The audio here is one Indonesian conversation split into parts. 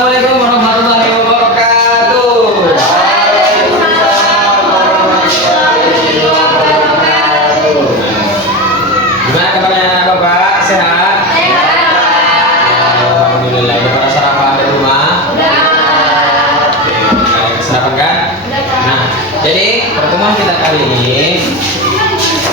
Assalamualaikum warahmatullahi wabarakatuh. Gimana kabarnya Bapak? Sehat? Alhamdulillah. Udah pada sarapan di rumah? Oke, kalian sarapan kan? Nah, jadi pertemuan kita kali ini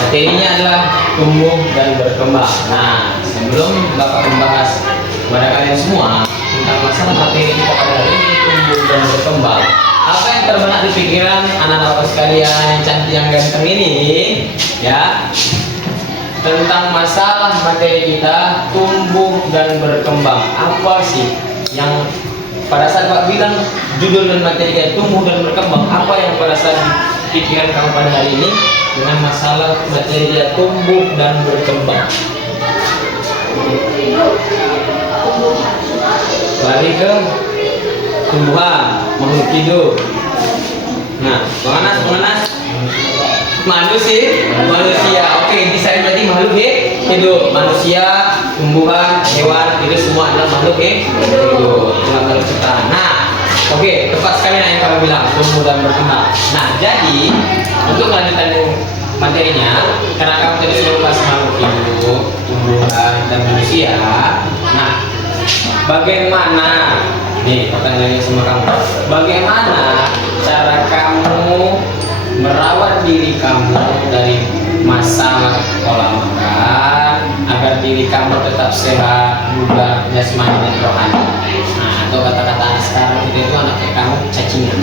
materinya adalah tumbuh dan berkembang. Nah, sebelum Bapak membahas kepada kalian semua tentang masalah materi kita pada hari ini tumbuh dan berkembang, apa yang terbenak di pikiran anak-anak Bapak sekalian yang cantik yang ganteng ini, ya, tentang masalah materi kita tumbuh dan berkembang? Apa sih yang pada saat Pak bilang judul dan materi kita tumbuh dan berkembang, apa yang pada saat pikiran kamu pada hari ini dengan masalah materi dia tumbuh dan berkembang? Lari ke tumbuhan, makhluk hidup. Nah, mengenai manusia. Oke, bisa berarti makhluk hidup. Manusia, tumbuhan, hewan, itu semua adalah makhluk hidup. Dalam makhluk ciptaan. Nah, oke, tepat sekali yang kamu bilang tumbuh dan berkembang. Nah, jadi untuk lanjutan materinya, karena kamu tadi sudah bahas makhluk hidup, tumbuhan, dan manusia. Nah, bagaimana, nih pertanyaannya sama kamu, bagaimana cara kamu merawat diri kamu dari masalah pola makan agar diri kamu tetap sehat, bugar, jasmani dan rohani? Nah, atau kata-kata anak sekarang kita itu anaknya kamu cacingan.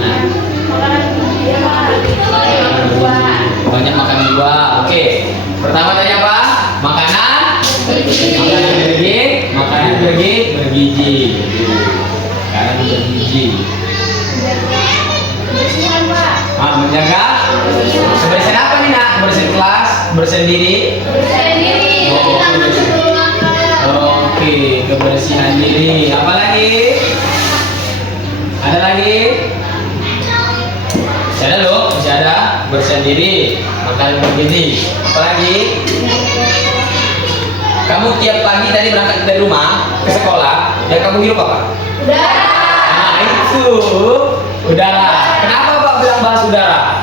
Nah, banyak makan buah. Oke, pertama tanya apa? Makanan bergizi. Makanan bergizi. Menjaga kebersihan apa nih nak? Bersihin kelas, bersihin diri. Oke, kebersihan diri. Apa lagi? Ada lagi? Masih ada loh, masih ada. Bersihin diri, makanan bergizi. Apa lagi? Kamu tiap pagi tadi berangkat dari rumah ke sekolah, yang kamu hirup apa? Udara. Nah, itu udara. Kenapa Pak bilang bahas udara?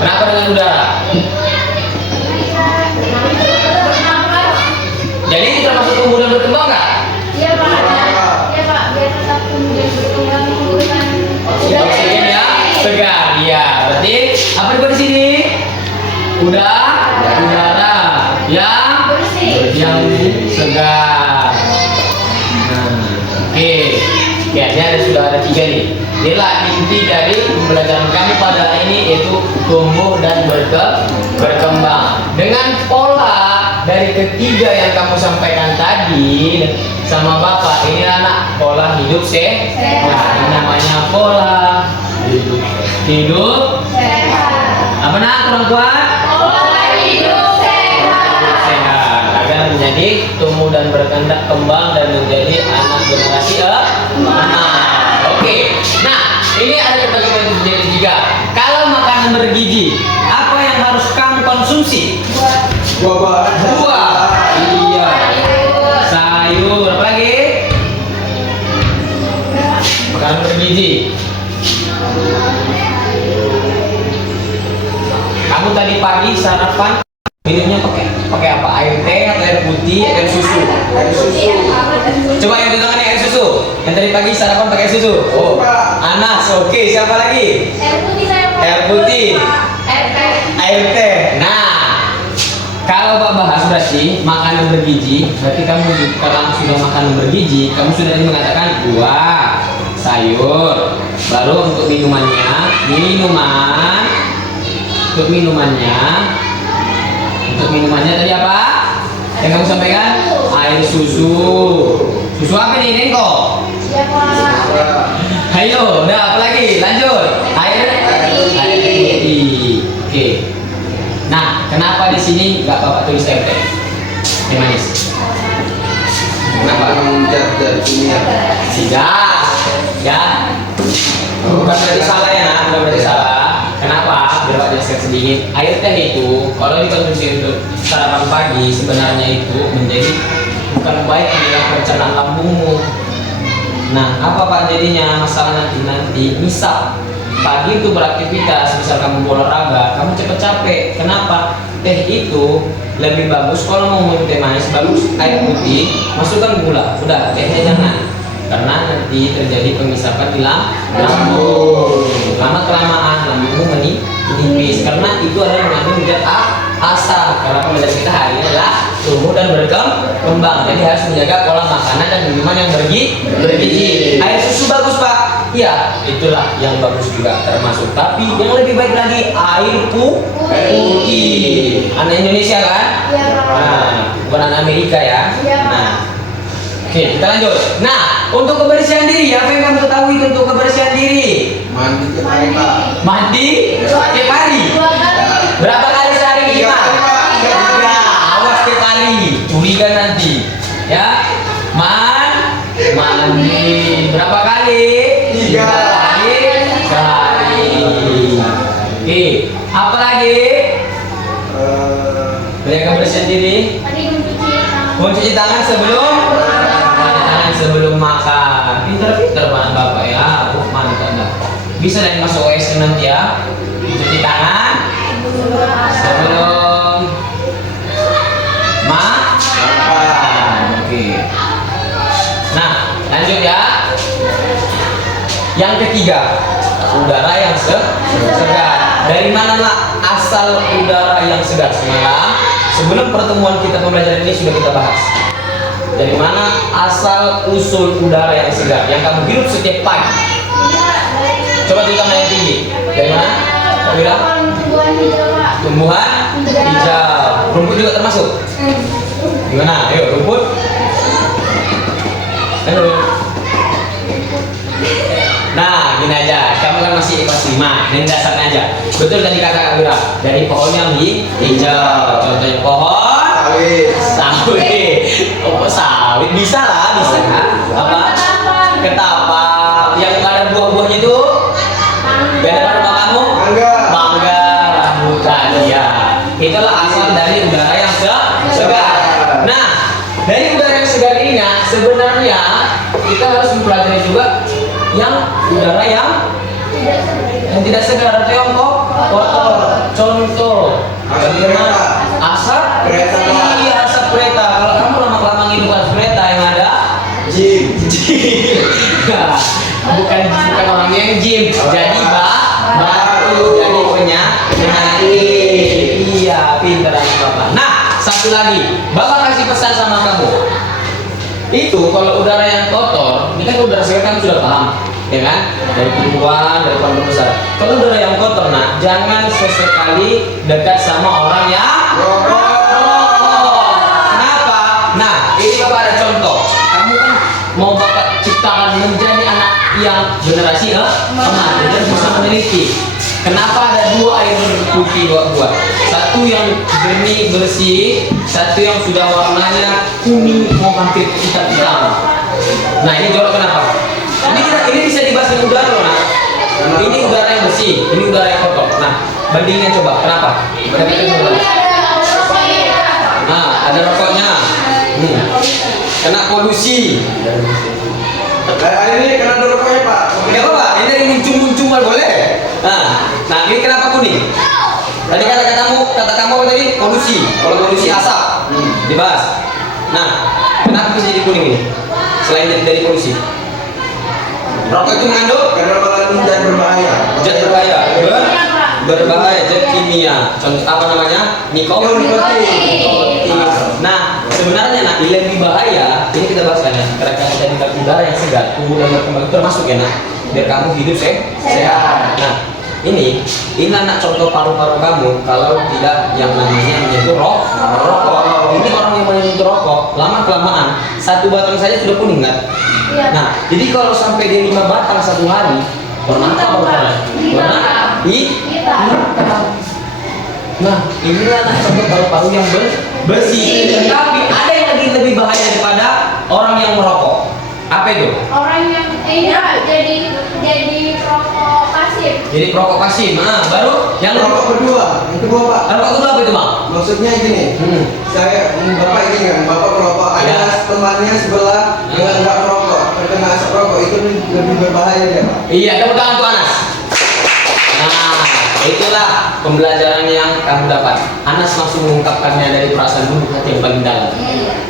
Kenapa dengan udara? Jadi ini termasuk tumbuh dan berkembang nggak? Iya Pak. Iya Pak, biar tetap tumbuh dan berkembang menggunakan Oksigen ya, segar. Iya, berarti apa di sini? Udara yang segar. Nah, oke. Kayaknya sudah ada 3 nih. Inilah inti dari pembelajaran kami pada hari ini, yaitu tumbuh dan berkembang. Dengan pola dari ketiga yang kamu sampaikan tadi sama Bapak, ini anak pola hidup sehat. Nah, ini namanya pola hidup sehat. Apa nak orang tua? Pola hidup sehat agar menjadi tumbuh dan berkembang dan menjadi anak generasi emas. Oke. Nah, ini ada kebagian menjadi 3. Kalau makanan bergizi, apa yang harus kamu konsumsi? Buah. Iya. Sayur. Apa lagi? Makanan bergizi. Kamu tadi pagi sarapan minumnya pakai apa? Air teh atau air putih, air susu? Coba yang di tengah nih, air susu. Yang tadi pagi sarapan pakai susu. Oh, Anas. Oke, siapa lagi? Air putih. Air teh. Nah, kalau Pak bahas berarti makanan bergizi, berarti kamu kalau sudah makanan bergizi, kamu sudah mengatakan buah, sayur. Baru untuk minumannya tadi apa? Yang kamu sampaikan? Air susu. Susu apa nih, Nengko? Siapa? Ayo, udah apa lagi? Lanjut. Air putih. Oke. Nah, kenapa di sini nggak Bapak tulis air teh? Teh manis. Kenapa? Tidak. Ya. Bukan berarti salah ya, nak. Bukan berarti salah. Kenapa? Biar Pak jelaskan sedikit. Air teh itu kalau dikonsumsi untuk sarapan pagi sebenarnya itu menjadi bukan baik dalam pencernaan lambungmu. Nah, apa Pak jadinya masalah nanti? Misal pagi itu beraktivitas, misal kamu olahraga, kamu cepet capek. Kenapa? Teh itu lebih bagus kalau mau minum teh manis bagus air putih, masukkan gula. Udah, tehnya jangan. Karena nanti terjadi pengisapan di lambung. Lama kelamaan lambungmu menipis karena itu adalah mengandung zat asam. Karena pembelajaran kita hari ini adalah tumbuh dan berkembang. Jadi harus menjaga pola makanan dan minuman yang bergizi. Air susu bagus Pak. Ya, itulah yang bagus juga termasuk. Tapi yang lebih baik lagi air putih. Anak Indonesia kan? Iya, Pak. Nah, bukan anak Amerika ya. Iya, Pak. Nah, oke, kita lanjut. Nah, untuk kebersihan diri, apa yang kamu ketahui untuk kebersihan diri? Mandi tiap hari Pak. Mandi tiap hari. 2 kali. Berapa kali sehari Tiga Ima? kali, Pak. Tiga. Awas tiap hari. Curiga nanti. Ya. Mandi. Berapa kali? 3 kali sehari. Oke. Apa lagi? Yang kebersihan diri? Tadi mencuci tangan. Mencuci tangan sebelum makan. Pintar-pintar Bapak ya. Mantap dah. Bisa dan masuk OS nanti ya. Cuci tangan sebelum makan. Oke. Nah, lanjut ya. Yang ketiga, udara yang segar. Dari manalah asal udara yang segar? Semalam sebelum pertemuan kita pembelajaran ini sudah kita bahas. Dari mana asal usul udara yang segar yang kamu hirup setiap pagi? Coba cerita yang tinggi. Dari mana? Kak Wira? Tumbuhan hijau, Pak. Tumbuhan hijau. Rumput juga termasuk. Gimana? Ayo rumput. Ayo. Nah, gini aja. Kamu kan masih kelas 5. Ini dasarnya aja. Betul tadi kata Kak Wira. Dari pohon yang hijau. Contohnya pohon sawit. Oh, sawit bisa lah, bisa. Apa? Ketapang. Yang ada buah-buahnya itu? Beda pada rumah kamu? Mangga, rambutan. Ya. Itulah asal dari udara yang segar. Nah, dari udara yang segar ini sebenarnya kita harus mempelajari juga yang udara yang tidak segar atau yang kotor. Contoh, bagaimana asap kereta. Iya, asap kereta. Kalau kamu lama-lama ngidupkan kereta yang ada Jim. bukan orang yang gym. Jadi baru jadi penyakit. Iya, pintar Bapak. Nah, satu lagi, Bapak kasih pesan sama kamu. Itu kalau udara yang kotor, ini kan udara segar kamu sudah paham, ya kan? Dari tumbuhan, dari pohon besar. Kalau udara yang kotor, nah jangan sesekali dekat sama orang yang rokok. Kenapa? Nah, ini Bapak ada contoh. Kamu kan mau Bapak ciptakan menjadi anak yang generasi emas, dan bisa meneliti. Kenapa ada 2 air putih buah? Satu yang jernih bersih, satu yang sudah warnanya kuning mau hampir hitam. Nah, ini jorok kenapa? Ini bisa dibahas dengan udara loh, nah. Ini udara yang bersih, ini udara yang kotor. Nah, bandingnya coba, kenapa? Nah, ada rokoknya. Kena polusi. Ini kena rokoknya Pak. Enggak apa-apa, ini dari muncul-muncul boleh. Nah, ini kenapa kuning? Tadi kata kamu apa tadi? Polusi. Kalau polusi asap dibahas. Nah, kenapa bisa jadi kuning ini? Selain dari polusi. Rokok itu mengandung Karena mengandung zat berbahaya. zat berbahaya, zat kimia. Contoh apa namanya? Nikotin. Nah, sebenarnya lebih bahaya. Ini kita bahas kan ya. Karena kita di udara yang segar, tumbuh dan berkembang termasuk ya, nah. Biar kamu hidup sehat. Nah, ini anak contoh paru-paru kamu kalau tidak yang namanya menyentuh rokok. Ini orang yang menyentuh rokok lama kelamaan satu batang saja sudah kuning kan? Iya. Nah, jadi kalau sampai dia 5 batang satu hari, warna apa paru-parunya? Warna hitam. Nah, inilah anak contoh paru-paru yang bersih. Tapi ada yang lebih bahaya daripada orang yang merokok. Apa itu? Orang yang jadi perokok pasif. Jadi perokok pasif. Nah, baru yang Rokok kedua, yang kedua Pak. rokok kedua apa itu, Bang? Maksudnya gini, Bapak ini kan, Bapak merokok, ada Ya. temannya sebelah yang nggak merokok, terkena asap rokok, lebih berbahaya dia Pak. Iya, tepuk tangan tuh Anas. Nah, itulah pembelajaran yang kamu dapat. Anas langsung mengungkapkannya dari perasaan lubuk hati yang paling dalam.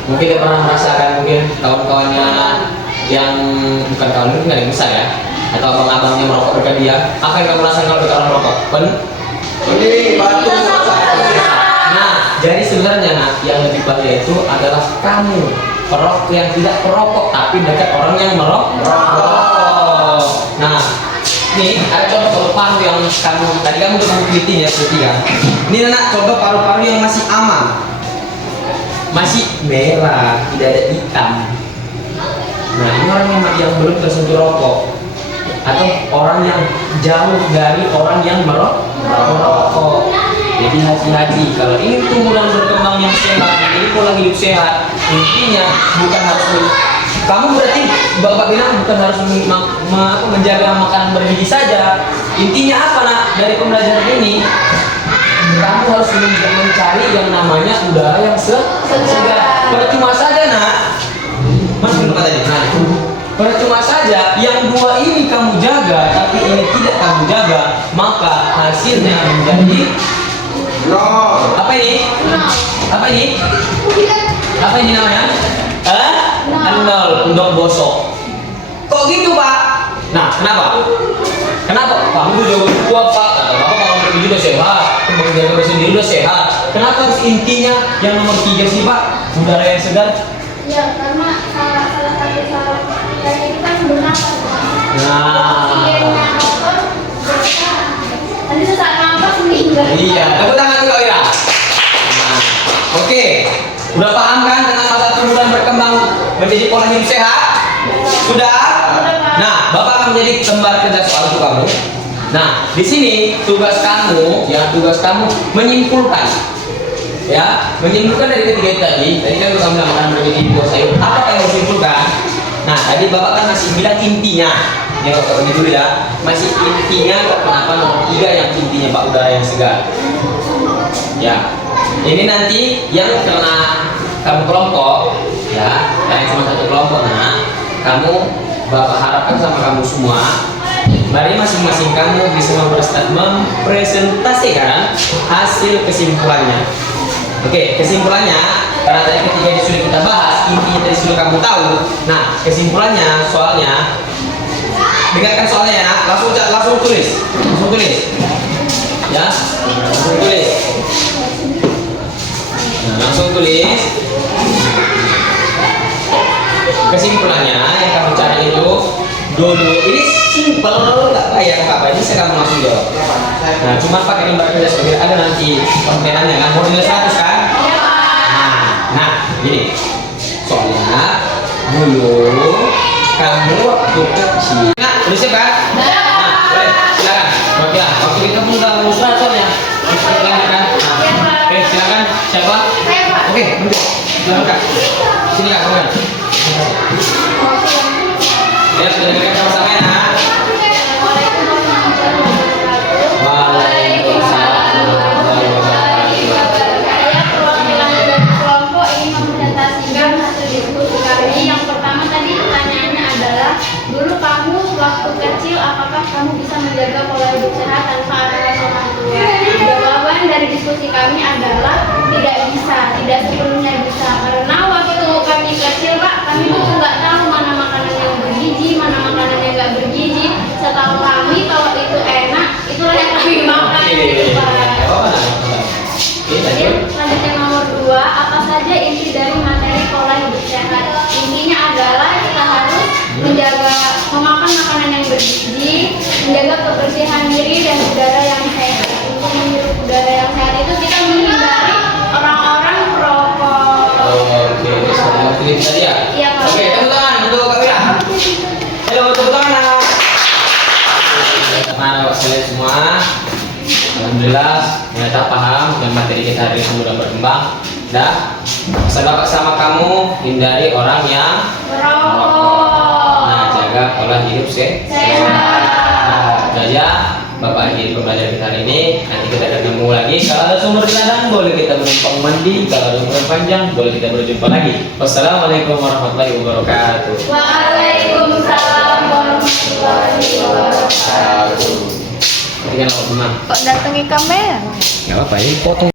Mungkin dia pernah merasakan, mungkin kawan-kawannya yang bukan kawan, mungkin nggak ada yang besar ya, atau abang-abangnya merokok dekat dia. Apa yang kamu rasakan kalau dekat orang merokok? Ini batu. Nah, jadi sebenarnya yang lebih bahaya itu adalah kamu perokok yang tidak perokok tapi dekat orang yang merokok. Nah, nih ada contoh paru yang tadi kamu udah teliti ya ketiga. Ini anak contoh paru-paru yang masih aman, masih merah, tidak ada hitam. Nah, ini orang yang belum tersentuh rokok atau orang yang jauh dari orang yang merokok. Jadi hati-hati kalau ingin tumbuh dan berkembang yang sehat, ini pola hidup sehat. Intinya bukan harus kamu berarti bapak bilang bukan harus menjaga makanan bergizi saja. Intinya apa nak dari pembelajaran ini? Kamu harus mencari yang namanya udara yang segar. Percuma saja nak. Mas belum tadi. Nah, percuma saja yang dua ini kamu jaga tapi ini tidak kamu jaga, maka hasilnya menjadi Nol. apa ini? Apa ini? Apa ini namanya? Nol, untuk bosok. Kok gitu pak? Nah, kenapa? Kenapa? Kamu juga kuat pak. Kata bapak kalau begitu udah sehat, kembang jaga sendiri udah sehat. Kenapa harus intinya yang nomor 3 sih pak? Udara yang segar. Ya, karena salah satu cara kita kan bernapas. Nah. Nanti sesaat nafas meninggal. Iya, tepuk tangan dulu Ira. Nah, oke. Udah paham kan tentang masa tumbuh dan berkembang menjadi pola hidup sehat? Sudah? Nah, Bapak akan menjadi lembar kerja soal untuk kamu. Nah, di sini tugas kamu menyimpulkan. Ya, menyimpulkan dari ketiga itu tadi. Tadi kan kamu bilang makan bergizi buah sayur. Apa yang harus disimpulkan? Nah, tadi Bapak kan masih bilang intinya. Ya, Bapak dulu ya. Masih intinya kenapa nomor 3 yang intinya Pak udara yang segar. Ya. Ini nanti yang karena kamu kelompok, ya, yang cuma satu kelompok, nah, kamu Bapak harapkan sama kamu semua, mari masing-masing kamu bisa mempresentasikan hasil kesimpulannya. Oke, kesimpulannya, karena tadi ketiga ini sudah kita bahas, intinya tadi sudah kamu tahu. Nah, kesimpulannya, soalnya, dengarkan soalnya ya, langsung tulis, ya, langsung tulis. Nah, langsung tulis kesimpulannya yang kamu cari itu dulu. Ini simple, nggak kayak apa ini saya kamu langsung jawab. Nah, cuma pakai lembar kerja sebagai ada nanti perbedaannya kan, mau nilai 100 kan? Nah, gini soalnya dulu kamu waktu kecil. Nah, udah siap kan? Nah, boleh silakan. Waktu kita pun udah mau soalnya. Silakan. Oke, silakan. Siapa? Oke, bentuk. Silakan Kak. Sini Kak, kamu kan. Ya, sudah dengarkan sama-sama ya. Waalaikumsalam warahmatullahi wabarakatuh. Saya perwakilan dari kelompok ingin mempresentasikan hasil diskusi kami. Yang pertama tadi pertanyaannya adalah, dulu kamu waktu kecil apakah kamu bisa menjaga pola hidup sehat tanpa arahan orang tua? Jawaban dari diskusi kami adalah tidak bisa, tidak sepenuhnya bisa. Karena waktu kami kecil Pak, kami tuh nggak tahu mana makanan yang bergizi, mana makanan yang nggak bergizi. Setahu kami kalau itu enak, itulah yang kami makan gitu Pak. Kemudian selanjutnya nomor 2, apa saja inti dari materi pola hidup sehat? Intinya adalah kita harus menjaga memakan makanan yang bergizi, menjaga kebersihan diri dan udara yang sehat. Untuk menghirup udara yang sehat itu kita menghindari orang-orang perokok. Oke, waktu itu tadi ya? Iya Pak. Oke, tepuk tangan untuk Kak Wira. Halo, tepuk tangan. Nah, Bapak sekalian semua, alhamdulillah ternyata paham dan materi kita hari ini sudah berkembang. Dah, pesan Bapak sama kamu hindari orang yang Merokok. Nah, jaga pola hidup sehat. Nah, aja Bapak akhiri pembelajaran kita hari ini. Nanti kita akan ketemu lagi. Kalau ada sumber di ladang, boleh kita menumpang mandi. Kalau ada umur panjang, boleh kita berjumpa lagi. Wassalamualaikum warahmatullahi wabarakatuh. Waalaikumsalam warahmatullahi wabarakatuh. jawab benar. Kok datangi kamera? Nggak apa-apa, ini potong